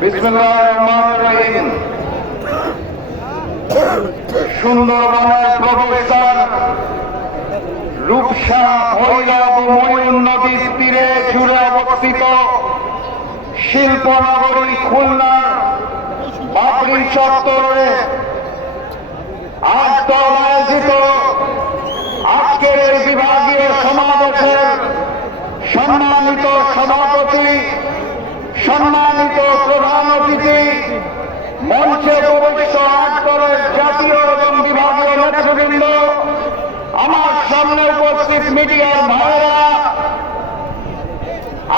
বিসমিল্লাহির রহমানির রহিম। সুন্দরবনের প্রবেশদ্বার রূপসা, ভৈরব, ময়ূর নদীর তীরে জুড়ে অবস্থিত শিল্পনগরী খুলনার বাবরি চত্বরে আজ দল আয়োজিত আজকের এই বিভাগীয় সমাবেশের সম্মানিত সভাপতি, সম্মানিত প্রধান অতিথি, মঞ্চে উপবিষ্ট আট দলের জাতীয় এবং বিভাগীয় নেতৃবৃন্দ, আমার সামনে উপস্থিত মিডিয়ার ভাইয়েরা,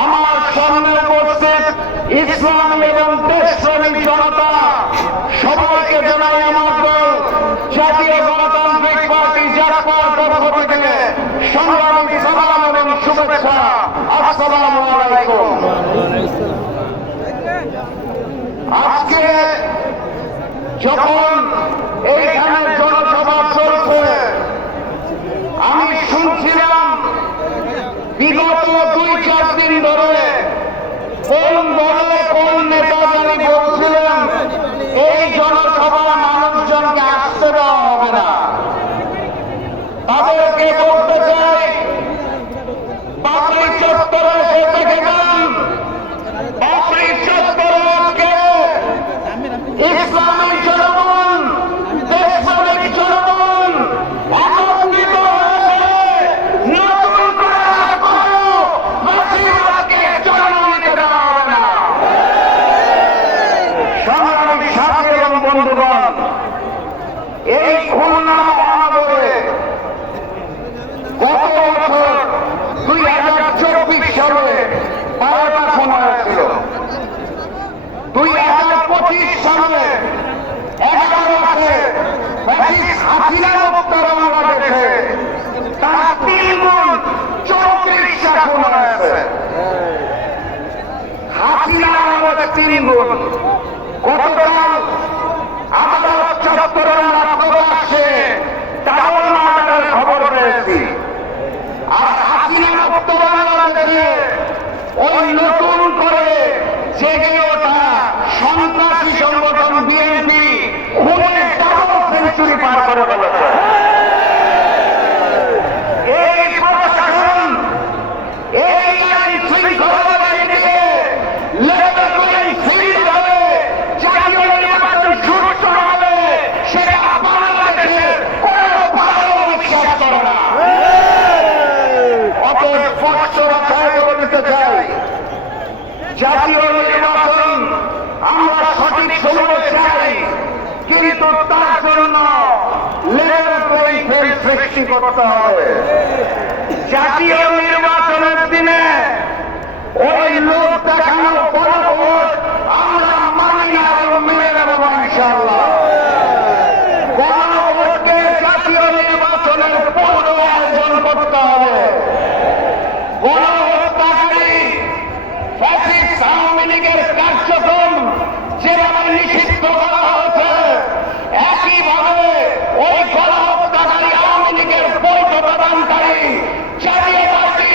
আমার সামনে উপস্থিত ইসলাম এবং দেশপ্রেমিক জনতা, সবাইকে জানাই আমার দল জাতীয় গণতান্ত্রিক পার্টি জাসপার পক্ষ থেকে সংগ্রামী সালাম এবং শুভেচ্ছা। আসসালামু আলাইকুম। আজকে যখন এইখানে জনসভা চলছে, আমি শুনছিলাম বিগত 2-4 দিন ধরে কোন দলে কোন নেতা জানি বলছিলেন এই জনসভা মানুষজনকে আসতে দেওয়া হবে না। তাদেরকে বলতে চাই, বাবরি চত্বরে এসে দেখে যান, বাবরি চত্বরে আজকে ইসলামী জনগণ, দেশপ্রেমিক জনগণ একত্রিত হয়েছে নতুন করে ফাঁসিবাদকে জন্ম নিতে দেওয়া হবে না। সংগ্রামী সাথী এবং বন্ধুগণ, এই খুলনা মহানগরে গত বছর 2024 সালে 12টা খুন হয়েছিল। 2025 সালে 11 মাসে ফ্যাসিস্ট হাসিনা মুক্ত বাংলাদেশে তারা 3 গুণ 34টা খুন হয়েছে। হাসিনার আমলে 3 গুণ। গতকাল আদালত চত্বরের প্রকাশ্যে ডাবল মার্ডারের খবর পেয়েছি। আর হাসিনা মুক্ত বাংলাদেশে ওই নতুন করে জেগে ওঠা সন্ত্রাসী সংগঠন বিএনপি খুনের ডাবল সেঞ্চুরি পার করে ফেলেছে। এই প্রশাসন, এই আইন শৃঙ্খলা বাহিনীকে লেভেল করে ফিল্ড হবে, জাতীয় নির্বাচন সুষ্ঠু হবে, সেটা বাংলাদেশের কোনো ভালো বিশ্বাস করে না। অতএব স্পষ্ট ভাষায় বলতে চাই, জাতীয় নির্বাচন আমরা সঠিক সময় চাই, কিন্তু তার জন্য লেভেল প্লেইং ফিল্ড সৃষ্টি করতে হবে। জাতীয় নির্বাচনের দিনে ওই লোক দেখানো বড় ভোট আমরা মানি না এবং মেনে নেব ইনশাআল্লাহ। গণভোটকে জাতীয় নির্বাচনের পূর্ণ আয়োজন করতে হবে। গণহত্যাকারী ফ্যাসিস্ট আওয়ামী লীগের কার্যক্রম যেভাবে নিষিদ্ধ করা হয়েছে, একইভাবে ওই গণহত্যাকারী আওয়ামী লীগের বৈধ প্রদানকারী জাতীয় পার্টি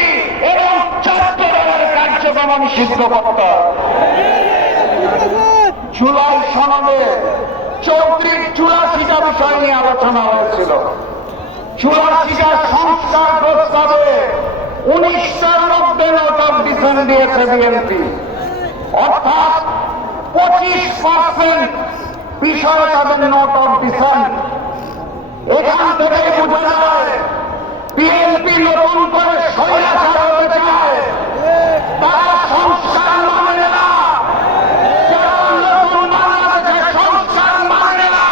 এবং চট্টগ্রামের কার্যক্রম নিষিদ্ধ করতে হবে। জুলাই সনদে 84-84টা বিষয় নিয়ে আলোচনা হয়েছিল। 84টা সংস্কার প্রস্তাবে 19টার মধ্যে নোট অফ ডিসেন্ট দিয়েছে বিএনপি, অর্থাৎ 25% বিষয়ে তাদের নোট অফ ডিসেন্ট। এখান থেকে বোঝা যায় বিএনপি নতুন করে স্বৈরাচার হতে চায়, তারা সংস্কার মানে না। যারা নতুন বাংলাদেশের সংস্কার মানে না,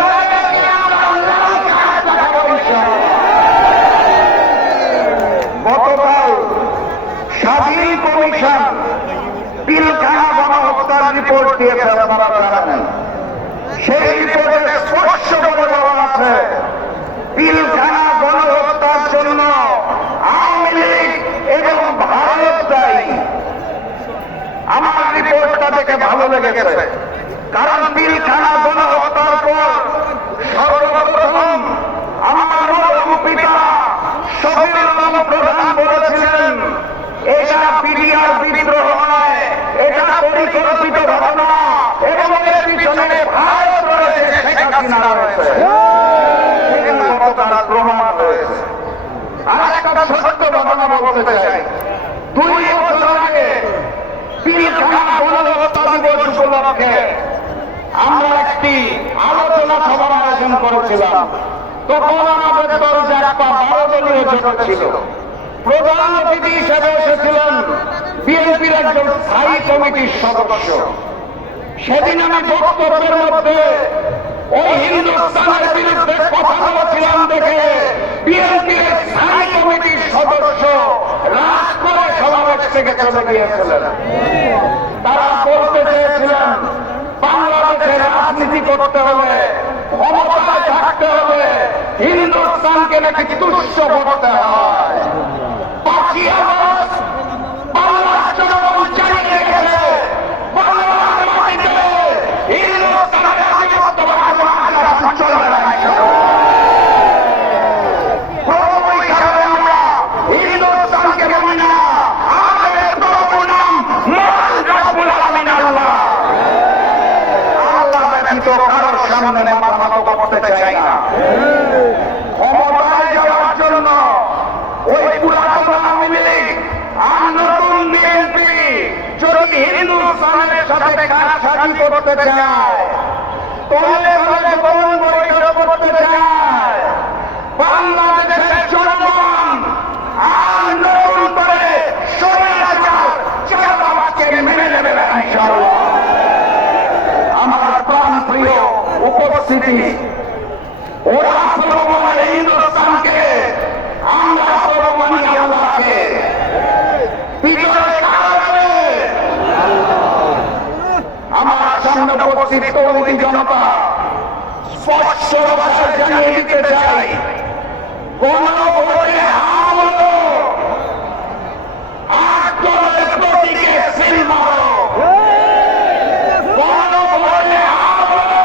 তাদেরকে আমরা লাল কার্ড দেখাবো ইনশাআল্লাহ। গতকাল স্বাধীন কমিশন পিলখানা গণহত্যার রিপোর্ট দিয়েছে, আপনারা জানেন। সেই রিপোর্টে স্পষ্ট করে বলা আছে পিলখানা গণহত্যার জন্য আওয়ামী লীগ এবং ভারত দায়ী। আমার রিপোর্টটা দেখে ভালো লেগেছে, কারণ পিলখানা গণহত্যার পর সর্বপ্রথম আমার মরহুম পিতা শফিউল আলম প্রধান বলেছিলেন এটা হয়েছে, সেখানে গতকাল প্রমাণ হয়েছে। আর একটা সত্য ঘটনা বলতে চাই, 2 বছর আগে পিলখানা গণহত্যা দিবস উপলক্ষে আমরা একটি আলোচনা সভার আয়োজন করেছিলাম। তখন আমাদের দরজা একটা 12 দলীয় জোট ছিল। প্রধান অতিথি হিসেবে এসেছিলেন বিএনপির একজন স্থায়ী কমিটির সদস্য। সেদিন আমি বক্তব্যের মধ্যে ওই হিন্দুস্তানের বিরুদ্ধে কথা বলেছিলাম দেখে বিএনপির স্থায়ী কমিটির সদস্য রাগ করে সমাবেশ থেকে চলে গিয়েছিলেন। তারা বলতে চেয়েছিলেন বাংলাদেশে রাজনীতি করতে হলে, ক্ষমতায় থাকতে হলে হিন্দুস্তানকে নাকি তুচ্ছ করতে হয়। 5ই আগস্ট বাংলার জনগণ জানিয়ে গেছে, বাংলার মাটিতে হিন্দুস্তানের আধিপত্যবাদ চলবে না। প্রভু হিসাবে আমরা হিন্দুস্তানকে মানি না। আমাদের প্রভুর নাম মহান রব্বুল আলামিন আল্লাহ। আল্লাহ ব্যতীত কারোর সামনে মাথা নত করতে চাই না। ক্ষমতায় যাওয়ার জন্য ওই পুরাতন আওয়ামী লীগ আর নতুন বিএনপি যদি হিন্দুস্তানের সাথে কারসাজি করতে চায়, তলে তলে গোপন বৈঠক করতে চায়, বাংলাদেশের জনগণ আর নতুন করে স্বৈরাচার চাঁদাবাজকে মেনে নেবে না ইনশাআল্লাহ। আমার প্রাণ প্রিয় উপস্থিতি, ওরা প্রমাণ হিন্দুস্তানকে, আমরা প্রমাণ আল্লাহকে। বিজয় কারণে আমার সামনে উপস্থিত তৌহিদি জনতা স্পষ্ট ভাষায় জানিয়ে দিতে চাই, কোন ভোটে আমলো আন্দোলনের প্রতীকে সিল মারো, কোন ভোটে আমলো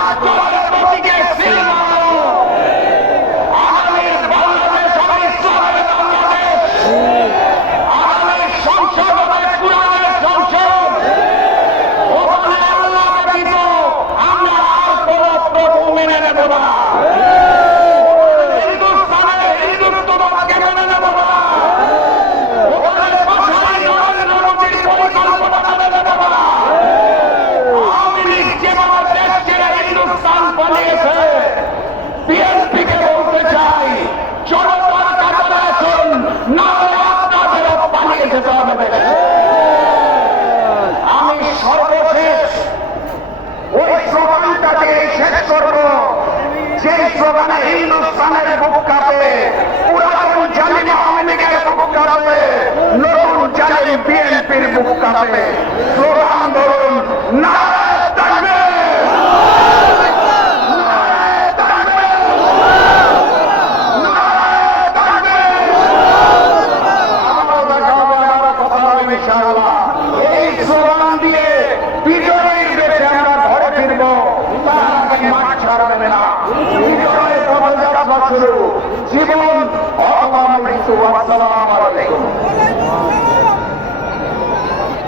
আন্দোলনের প্রতীকে সিল মারো। আমাদের বাংলাদেশ হবে ইসলামের বাংলাদেশ, আমাদের সংসদ হবে কুরআনের সংসদ। ওখানে আল্লাহ ব্যতীত আমরা আর কোন প্রভু মেনে নেব না। হিন্দুস্তানের হিন্দুত্ববাদকে মেনে নেব না। ওখানে ভাষায় নরেন্দ্র মোদীর পরিকল্পনা মেনে নেব না। আওয়ামী লীগ যেভাবে দেশ ছেড়ে হিন্দুস্তান পালিয়েছে, বিএনপিকে বলতে চাই জনতার কাতারে আসুন, না হলে আপনাদেরও পালিয়ে যেতে হবে দেশ। আমি সর্বশেষ ওই স্লোগানটা দিয়ে শেষ করব, যে স্লোগানে হিন্দুস্তানের বুক কাঁপে, পুরাতন জালিম আওয়ামী লীগের বুক কাঁপে, নতুন জালিম বিএনপির বুক কাঁপে। স্লোগান ধরুন, নারায়ে তাকবীর, নারায়ে তাকবীর, নারায়ে তাকবীর। আরো দেখা হবে, আরো কথা হবে ইনশাআল্লাহ। এই স্লোগান দিয়ে বিজয়ের দেশে আমরা ঘরে ফিরব, তার আগে মাঠ ছাড়বে না। বিজয়ের পদযাত্রা শুরু, জীবন অথবা মৃত্যু। আসসালামু আলাইকুম।